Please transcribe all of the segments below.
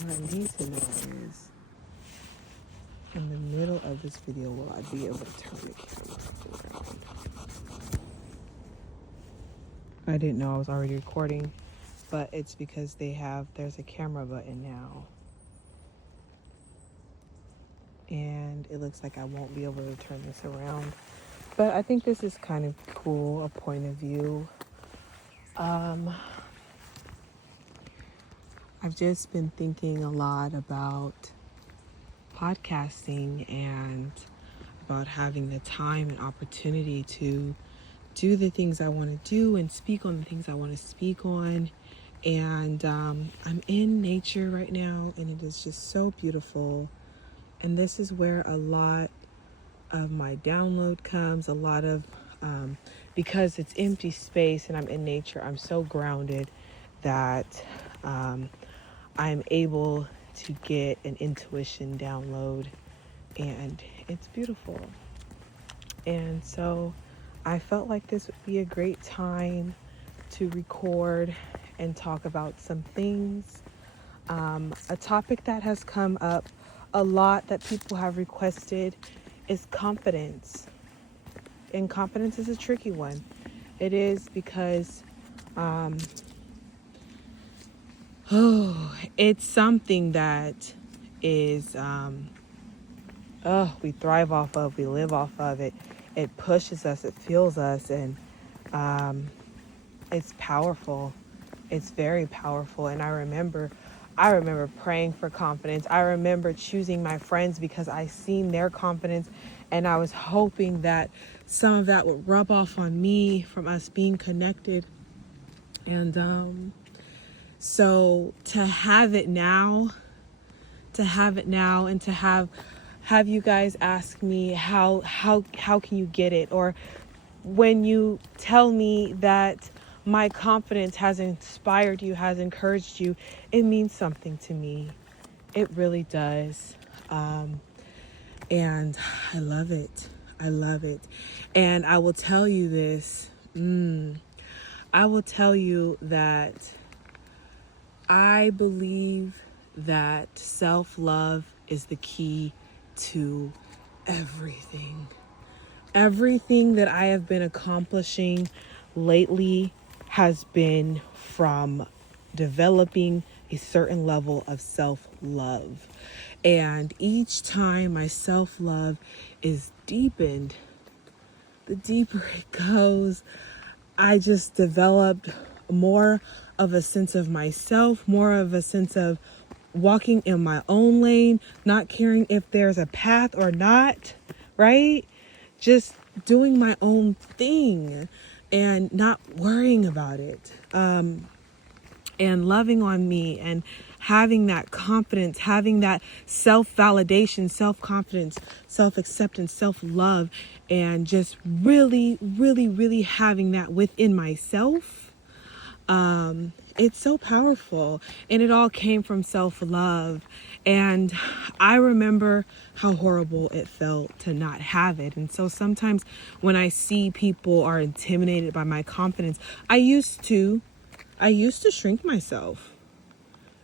What I need to know is, in the middle of this video, will I be able to turn the camera around? I didn't know I was already recording, but it's because there's a camera button now. And it looks like I won't be able to turn this around. But I think this is kind of cool, a point of view. I've just been thinking a lot about podcasting and about having the time and opportunity to do the things I want to do and speak on the things I want to speak on. And I'm in nature right now, and it is just so beautiful. And this is where a lot of my download comes, a lot of, because it's empty space and I'm in nature, I'm so grounded that I'm able to get an intuition download, and it's beautiful. And so I felt like this would be a great time to record and talk about some things. A topic that has come up a lot that people have requested is confidence. And confidence is a tricky one. It is because it's something that is we thrive off of, we live off of it. It pushes us, it fuels us, and it's powerful. It's very powerful. And I remember praying for confidence. I remember choosing my friends because I seen their confidence, and I was hoping that some of that would rub off on me from us being connected. And so to have it now, and to have you guys ask me how can you get it, or when you tell me that my confidence has inspired you, has encouraged you, it means something to me. It really does. And I love it. And I will tell you this. I will tell you that I believe that self-love is the key to everything. Everything that I have been accomplishing lately has been from developing a certain level of self-love. And each time my self-love is deepened, the deeper it goes, I just developed more of a sense of myself, more of a sense of walking in my own lane, not caring if there's a path or not, right? Just doing my own thing and not worrying about it, and loving on me and having that confidence, having that self-validation, self-confidence, self-acceptance, self-love, and just really, really, really having that within myself. It's so powerful, and it all came from self-love. And I remember how horrible it felt to not have it. And so sometimes when I see people are intimidated by my confidence, I used to shrink myself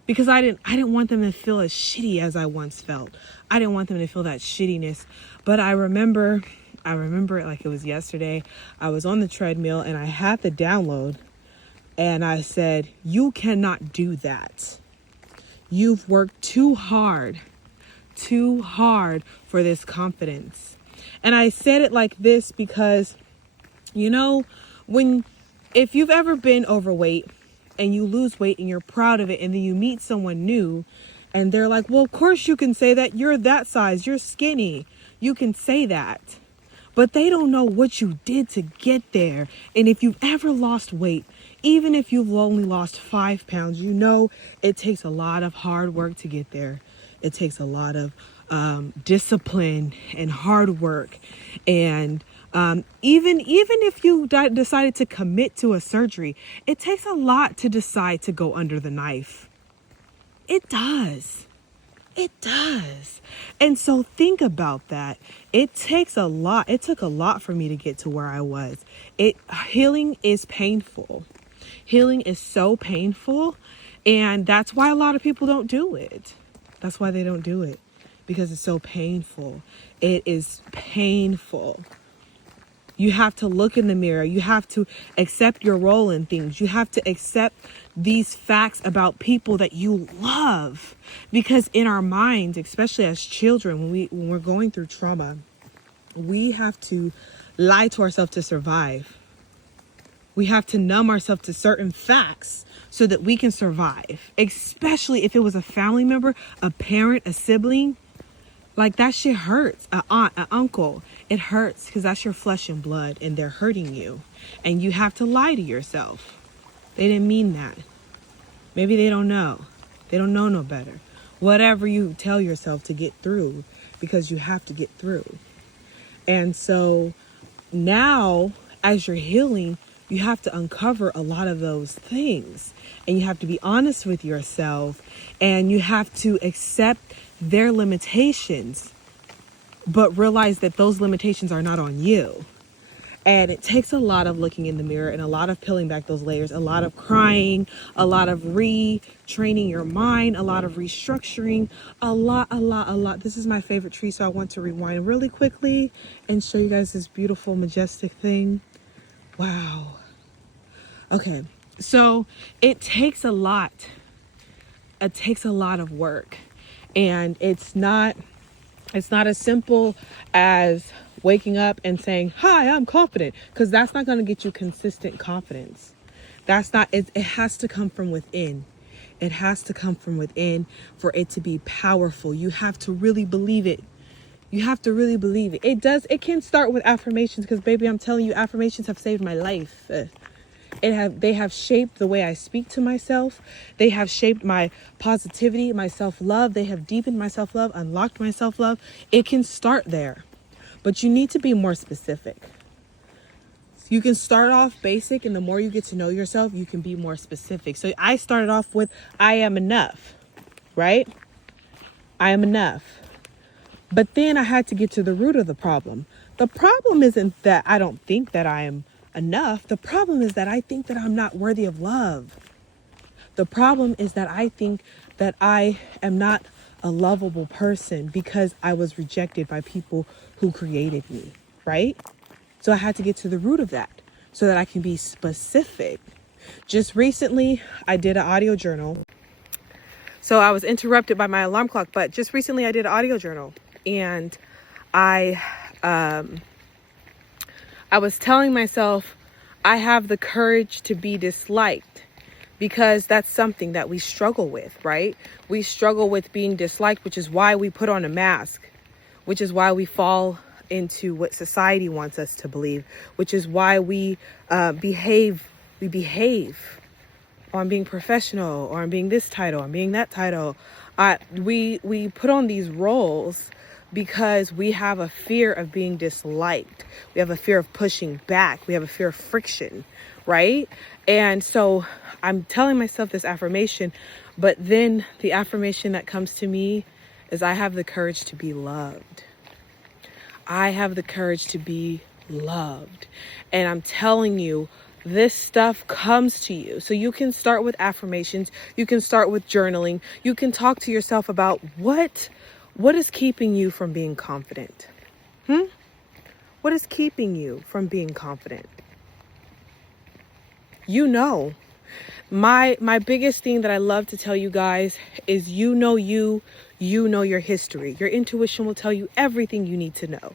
because I didn't want them to feel as shitty as I once felt. I didn't want them to feel that shittiness. But I remember it like it was yesterday. I was on the treadmill and I had the download. And I said, you cannot do that. You've worked too hard for this confidence. And I said it like this because, if you've ever been overweight and you lose weight and you're proud of it, and then you meet someone new and they're like, well, of course you can say that. You're that size. You're skinny. You can say that. But they don't know what you did to get there. And if you've ever lost weight, even if you've only lost 5 pounds, it takes a lot of hard work to get there. It takes a lot of discipline and hard work. And even if you decided to commit to a surgery, it takes a lot to decide to go under the knife. It does. And so think about that. It takes a lot. It took a lot for me to get to where I was. Healing is painful. Healing is so painful. And that's why a lot of people don't do it. That's why they don't do it, because it's so painful. It is painful. You have to look in the mirror. You have to accept your role in things. You have to accept these facts about people that you love. Because in our minds, especially as children, when we're going through trauma, we have to lie to ourselves to survive. We have to numb ourselves to certain facts so that we can survive. Especially if it was a family member, a parent, a sibling. Like, that shit hurts. An aunt, an uncle. It hurts because that's your flesh and blood and they're hurting you. And you have to lie to yourself. They didn't mean that. Maybe they don't know. They don't know no better. Whatever you tell yourself to get through, because you have to get through. And so now, as you're healing, you have to uncover a lot of those things. And you have to be honest with yourself. And you have to accept their limitations, but realize that those limitations are not on you. And it takes a lot of looking in the mirror and a lot of peeling back those layers, a lot of crying, a lot of retraining your mind, a lot of restructuring, a lot. This is my favorite tree, so I want to rewind really quickly and show you guys this beautiful, majestic thing. Wow. Okay, so it takes a lot. It takes a lot of work. And it's not as simple as waking up and saying, hi, I'm confident, because that's not going to get you consistent confidence. That's not, it has to come from within. It has to come from within for it to be powerful. You have to really believe it. You have to really believe it. It can start with affirmations, because baby, I'm telling you, affirmations have saved my life. They have shaped the way I speak to myself. They have shaped my positivity, my self-love. They have deepened my self-love, unlocked my self-love. It can start there, but you need to be more specific. You can start off basic, and the more you get to know yourself, you can be more specific. So I started off with, I am enough, right? I am enough. But then I had to get to the root of the problem. The problem isn't that I don't think that I am enough. The problem is that I think that I'm not worthy of love. The problem is that I think that I am not a lovable person because I was rejected by people who created me, right? So I had to get to the root of that so that I can be specific. Just recently, I did an audio journal. So I was interrupted by my alarm clock, but just recently I did an audio journal, and I was telling myself, I have the courage to be disliked, because that's something that we struggle with, right? We struggle with being disliked, which is why we put on a mask, which is why we fall into what society wants us to believe, which is why we behave. We behave, or I'm being professional, or I'm being this title, I'm being that title. We put on these roles because we have a fear of being disliked. We have a fear of pushing back. We have a fear of friction, right? And so I'm telling myself this affirmation, but then the affirmation that comes to me is, I have the courage to be loved. I have the courage to be loved. And I'm telling you, this stuff comes to you. So you can start with affirmations. You can start with journaling. You can talk to yourself about what is keeping you from being confident? What is keeping you from being confident? You know, my biggest thing that I love to tell you guys is, you know your history. Your intuition will tell you everything you need to know.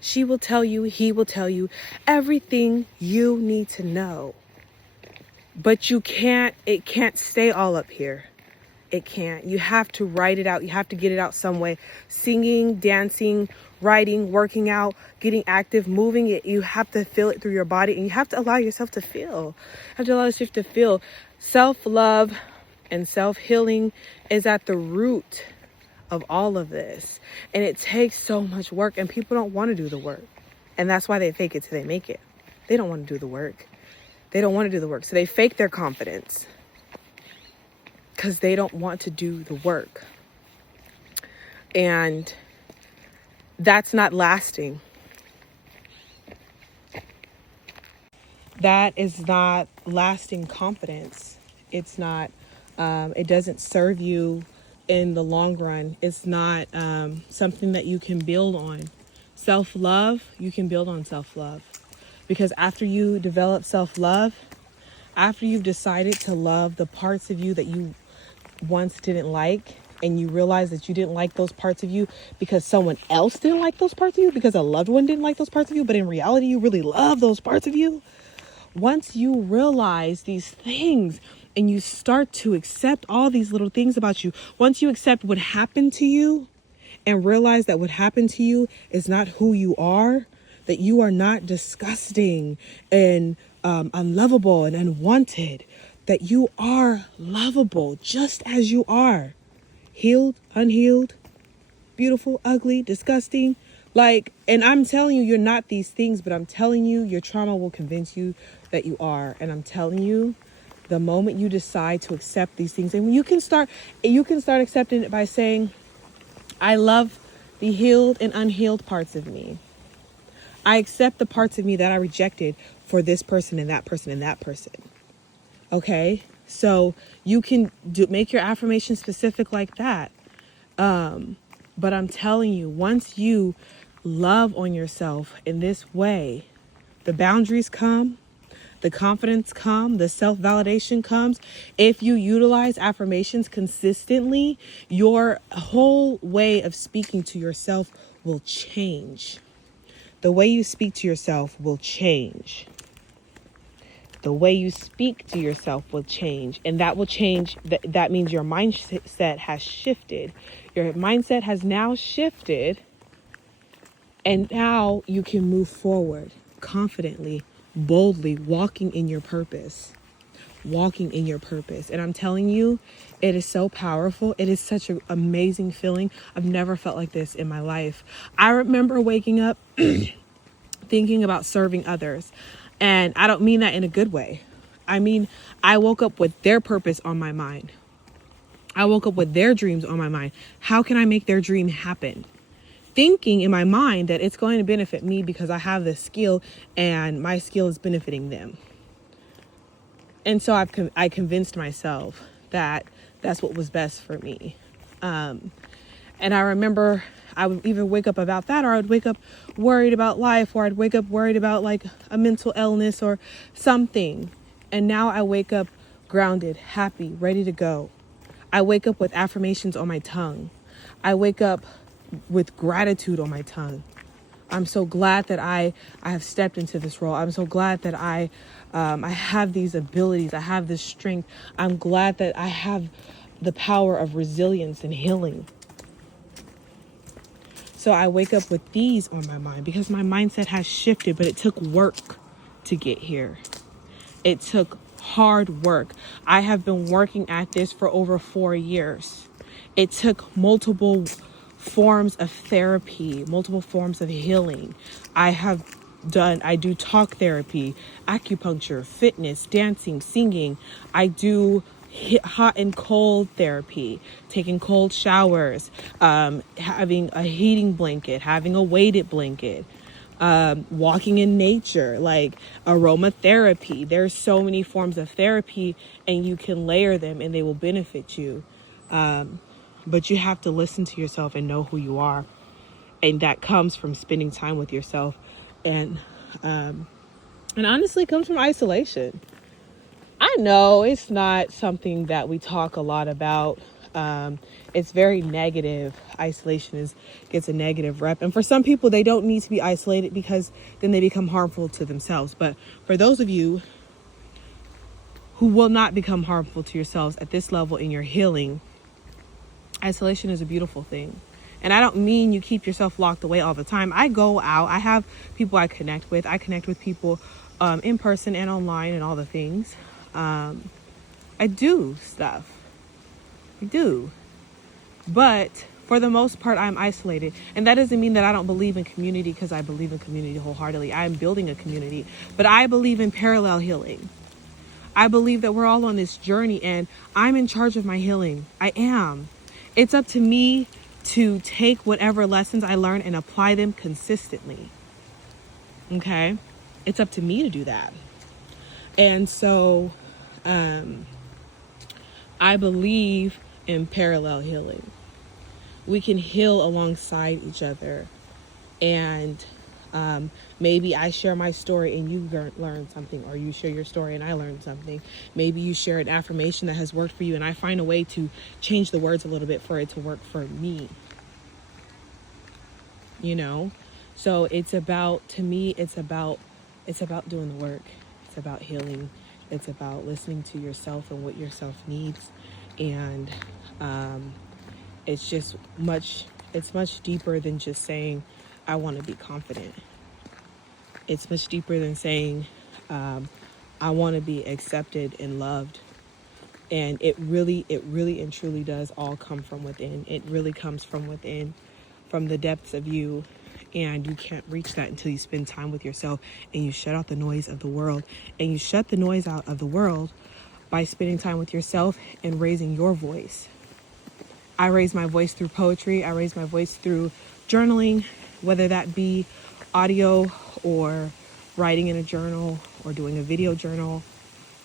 She will tell you, he will tell you everything you need to know. But it can't stay all up here. It can't. You have to write it out. You have to get it out some way. Singing, dancing, writing, working out, getting active, moving it. You have to feel it through your body, and you have to allow yourself to feel. You have to allow yourself to feel. Self-love and self-healing is at the root of all of this. And it takes so much work, and people don't want to do the work. And that's why they fake it till they make it. They don't want to do the work. They don't want to do the work. So they fake their confidence because they don't want to do the work. And that's not lasting. That is not lasting confidence. It's not It doesn't serve you in the long run. It's not something that you can build on. Self-love, you can build on self-love. Because after you develop self-love, after you've decided to love the parts of you that you once didn't like, and you realize that you didn't like those parts of you because someone else didn't like those parts of you, because a loved one didn't like those parts of you, but in reality, you really love those parts of you. Once you realize these things and you start to accept all these little things about you, once you accept what happened to you and realize that what happened to you is not who you are, that you are not disgusting and unlovable and unwanted, that you are lovable just as you are. Healed, unhealed, beautiful, ugly, disgusting. And I'm telling you, you're not these things, but I'm telling you, your trauma will convince you that you are. And I'm telling you, the moment you decide to accept these things, and you can start accepting it by saying, I love the healed and unhealed parts of me. I accept the parts of me that I rejected for this person and that person and that person. Okay? So you can make your affirmation specific like that. But I'm telling you, once you love on yourself in this way, the boundaries come, the confidence comes, the self-validation comes. If you utilize affirmations consistently, your whole way of speaking to yourself will change. The way you speak to yourself will change. The way you speak to yourself will change. And that will change. That means your mindset has shifted. Your mindset has now shifted. And now you can move forward confidently, boldly, walking in your purpose. Walking in your purpose. And I'm telling you, it is so powerful. It is such an amazing feeling. I've never felt like this in my life. I remember waking up thinking about serving others. And I don't mean that in a good way. I mean, I woke up with their purpose on my mind. I woke up with their dreams on my mind. How can I make their dream happen? Thinking in my mind that it's going to benefit me because I have this skill and my skill is benefiting them. And so I convinced myself that that's what was best for me. And I remember I would even wake up about that, or I would wake up worried about life, or I'd wake up worried about like a mental illness or something. And now I wake up grounded, happy, ready to go. I wake up with affirmations on my tongue. I wake up with gratitude on my tongue. I'm so glad that I have stepped into this role. I'm so glad that I have these abilities. I have this strength. I'm glad that I have the power of resilience and healing. So I wake up with these on my mind because my mindset has shifted, but it took work to get here. It took hard work. I have been working at this for over 4 years. It took multiple forms of therapy, multiple forms of healing. I do talk therapy, acupuncture, fitness, dancing, singing. I do hot and cold therapy, taking cold showers, having a heating blanket, having a weighted blanket, walking in nature, like aromatherapy. There's so many forms of therapy and you can layer them and they will benefit you. But you have to listen to yourself and know who you are. And that comes from spending time with yourself. And honestly comes from isolation. I know it's not something that we talk a lot about. It's very negative. Isolation gets a negative rep. And for some people, they don't need to be isolated because then they become harmful to themselves. But for those of you who will not become harmful to yourselves at this level in your healing, isolation is a beautiful thing. And I don't mean you keep yourself locked away all the time. I go out. I have people I connect with. I connect with people in person and online and all the things. I do stuff. I do. But for the most part, I'm isolated. And that doesn't mean that I don't believe in community, because I believe in community wholeheartedly. I'm building a community. But I believe in parallel healing. I believe that we're all on this journey and I'm in charge of my healing. I am. It's up to me to take whatever lessons I learn and apply them consistently. Okay? It's up to me to do that. And so, I believe in parallel healing. We can heal alongside each other. And maybe I share my story and you learn something, or you share your story and I learn something. Maybe you share an affirmation that has worked for you and I find a way to change the words a little bit for it to work for me. You know? So it's about, to me, it's about doing the work. It's about healing. It's about listening to yourself and what yourself needs. And it's much deeper than just saying, I want to be confident. It's much deeper than saying, I want to be accepted and loved. And it really and truly does all come from within. It really comes from within, from the depths of you. And you can't reach that until you spend time with yourself and you shut out the noise of the world. And you shut the noise out of the world by spending time with yourself and raising your voice. I raise my voice through poetry. I raise my voice through journaling, whether that be audio or writing in a journal or doing a video journal.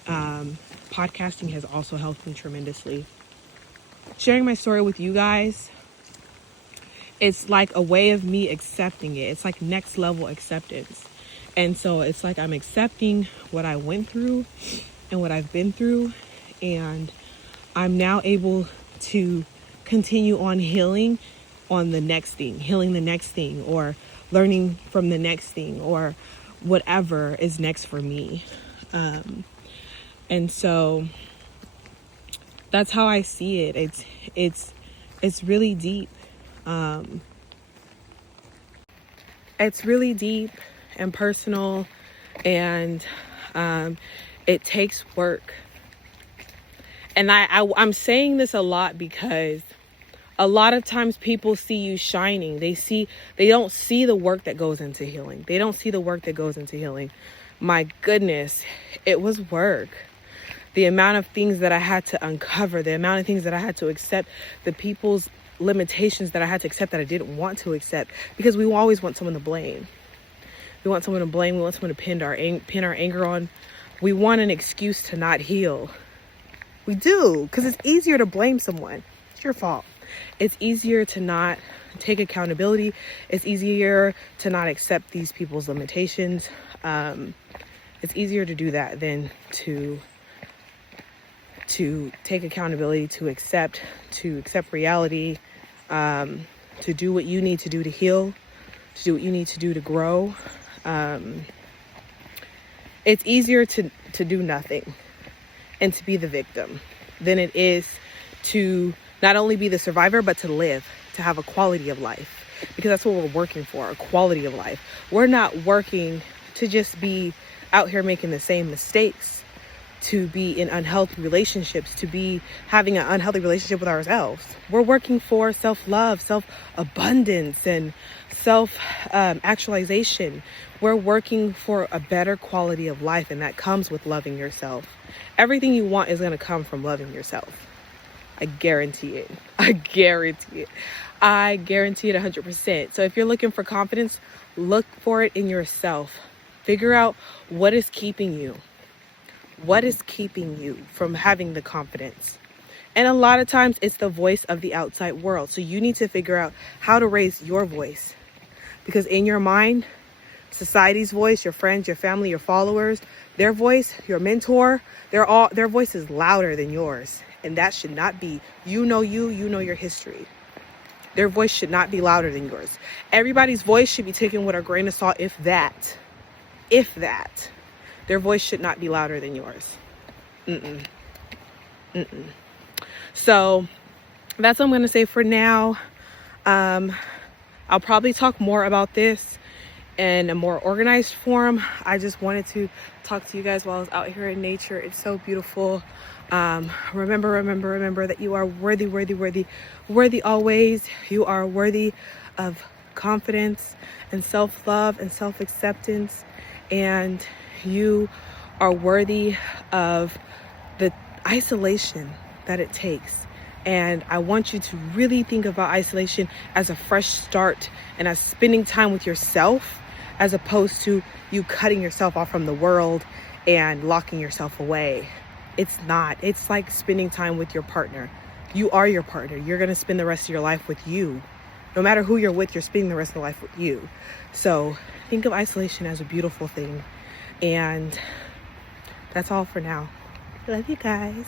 Podcasting has also helped me tremendously. Sharing my story with you guys, it's like a way of me accepting it. It's like next level acceptance. And so it's like I'm accepting what I went through and what I've been through. And I'm now able to continue on healing on the next thing, healing the next thing, or learning from the next thing, or whatever is next for me. And so that's how I see it. It's really deep. It's really deep and personal, and it takes work. And I'm saying this a lot because a lot of times people see you shining. They don't see the work that goes into healing. They don't see the work that goes into healing. My goodness, it was work. The amount of things that I had to uncover, the amount of things that I had to accept, the people's limitations that I had to accept that I didn't want to accept, because we always want someone to blame. We want someone to blame. We want someone to pin our anger on. We want an excuse to not heal. We do, because it's easier to blame someone. It's your fault. It's easier to not take accountability. It's easier to not accept these people's limitations. It's easier to do that than to take accountability, to accept reality, to do what you need to do to heal, to do what you need to do to grow. It's easier to do nothing and to be the victim than it is to not only be the survivor, but to live, to have a quality of life, because that's what we're working for, a quality of life. We're not working to just be out here making the same mistakes, to be in unhealthy relationships, to be having an unhealthy relationship with ourselves. We're working for self-love, self-abundance, and self-actualization. We're working for a better quality of life, and that comes with loving yourself. Everything you want is going to come from loving yourself. I guarantee it. I guarantee it 100%. So if you're looking for confidence, look for it in yourself. Figure out what is keeping you. What is keeping you from having the confidence? And a lot of times it's the voice of the outside world. So you need to figure out how to raise your voice. Because in your mind, society's voice, your friends, your family, your followers, their voice, your mentor, their voice is louder than yours. And that should not be. You know your history. Their voice should not be louder than yours. Everybody's voice should be taken with a grain of salt, if that. Their voice should not be louder than yours. So that's what I'm going to say for now. I'll probably talk more about this in a more organized form. I just wanted to talk to you guys while I was out here in nature. It's so beautiful. Remember that you are worthy always. You are worthy of confidence and self-love and self-acceptance. And you are worthy of the isolation that it takes. And I want you to really think about isolation as a fresh start and as spending time with yourself, as opposed to you cutting yourself off from the world and locking yourself away. It's not. It's like spending time with your partner. You are your partner. You're going to spend the rest of your life with you. No matter who you're with, you're spending the rest of your life with you. So think of isolation as a beautiful thing. And that's all for now. Love you guys.